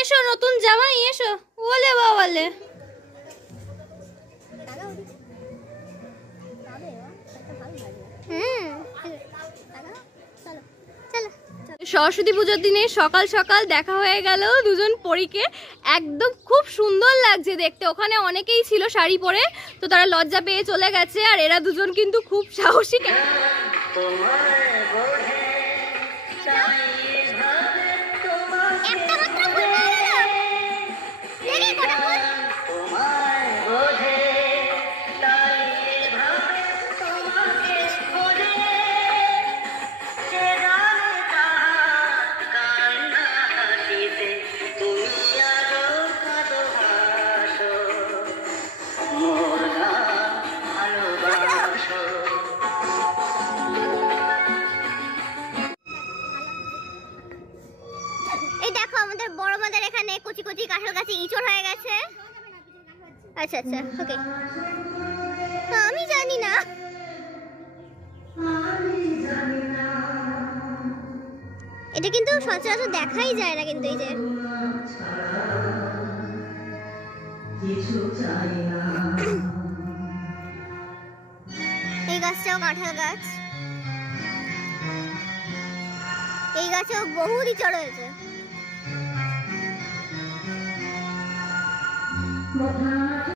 এসো নতুন জামাই এসো। ওলে বাবালে সরস্বতী পুজোর দিনে সকাল সকাল দেখা হয়ে গেল দুজন পরীকে। একদম খুব সুন্দর লাগছে দেখতে। ওখানে অনেকেই ছিল শাড়ি পরে, তো তারা লজ্জা পেয়ে চলে গেছে। আর এরা দুজন কিন্তু খুব সাহসী। বড় মাদের এখানে কচি কচি কাঁঠাল গাছে ইঁচড় হয়ে গেছে। আচ্ছা আচ্ছা ওকে, আমি জানি না। এটা কিন্তু সচরাচর দেখাই যায় না, কিন্তু এই যে এই গাছটাও কাঁঠাল গাছ। এই গাছেও বহুত ইঁচড় হয়েছে।